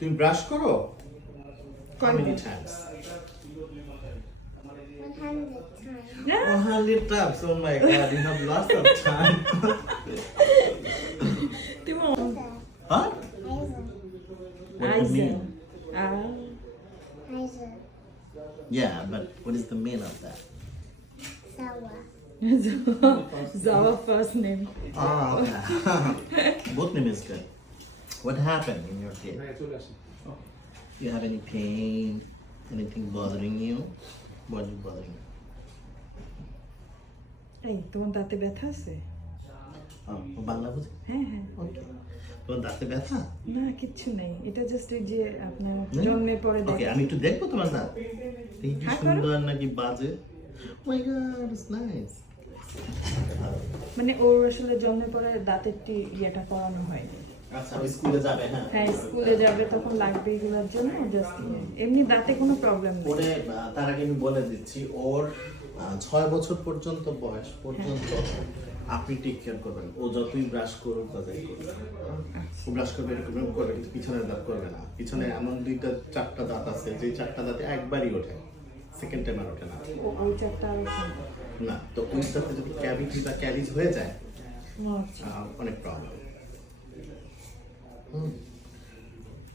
তুমি ব্রাশ করো? How many times? 100 times. Oh my god, you have lots of time. Huh? What do you mean? Yeah, but what is the mean of that? Zawa first name. Ah, okay. Both name is good. What happened in your kid? You have any pain? Anything bothering you? What is bothering you? এই তোমার দাঁতে ব্যথা আছে? বাংলা বুঝি? হ্যাঁ হ্যাঁ। ওকে। তোমার দাঁতে ব্যথা? না কিচ্ছু নেই, এটা জাস্ট এই যে আপনার জন্মের পরে ওকে, আমি একটু দেখবো তোমার দাঁত। এই কি হ্যাঁ, সুন্দর নাকি বাজে? Oh my god, it's nice. মানে ওর আসলে জন্মের পরে দাঁতের ইয়েটা করানো হয়নি। আচ্ছা, আমি স্কুলে যাবে হ্যাঁ? হ্যাঁ স্কুলে যাবে তখন লাগবে এগুলোর জন্য জাস্ট এমনি দাঁতে কোনো প্রবলেম নেই। ওরে তার আগে আমি বলে দিচ্ছি, ওর 6 বছর পর্যন্ত বয়স পর্যন্ত আপনি টেক কেয়ার করবেন। ও যতই ব্রাশ করুক বা যাই করুক, ও ব্রাশ করবে এরকম করবে, কিন্তু পিছনের দাঁত করবে না। পিছনে এমন 2-4টা দাঁত আছে যে 4টা দাঁতে একবারই ওঠে, সেকেন্ড টাইম আর ওঠে না। ওই চারটা আরো না, তো ওই দাঁতে যদি ক্যাভিটি বা ক্যারিজ হয়ে যায় আচ্ছা অনেক প্রবলেম।